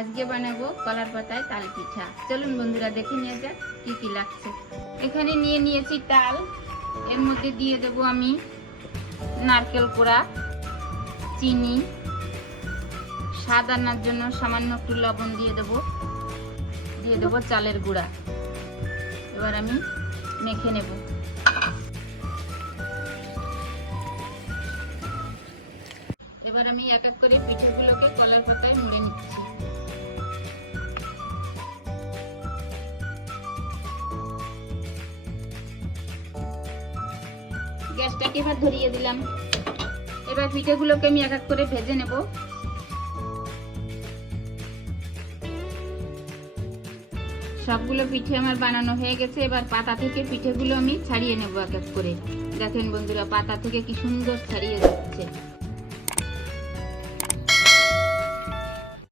আজকে বানাবো কলার পাতায় তাল পিঠা। চলুন বন্ধুরা দেখে নিয়ে যাক কি কি লাগছে। এখানে নিয়ে নিয়েছি তাল, এর মধ্যে দিয়ে দেব আমি নারকেল কোড়া, চিনি, স্বাদ আনার জন্য সামান্য একটু লবণ দিয়ে দেব চালের গুঁড়া। এবার আমি মেখে নেব। এবার আমি এক এক করে পিঠেগুলোকে কলার পাতায় মুড়ে নিচ্ছি। গ্যাসটাকে এবার ধরিয়ে দিলাম। এবার পিঠেগুলোকে আমি এক এক করে ভেজে নেব। সবগুলো পিঠে আমার বানানো হয়ে গেছে। এবার পাতা থেকে পিঠেগুলো আমি ছাড়িয়ে নেব এক এক করে। দেখেন বন্ধুরা, পাতা থেকে কি সুন্দর ছাড়িয়ে যাচ্ছে।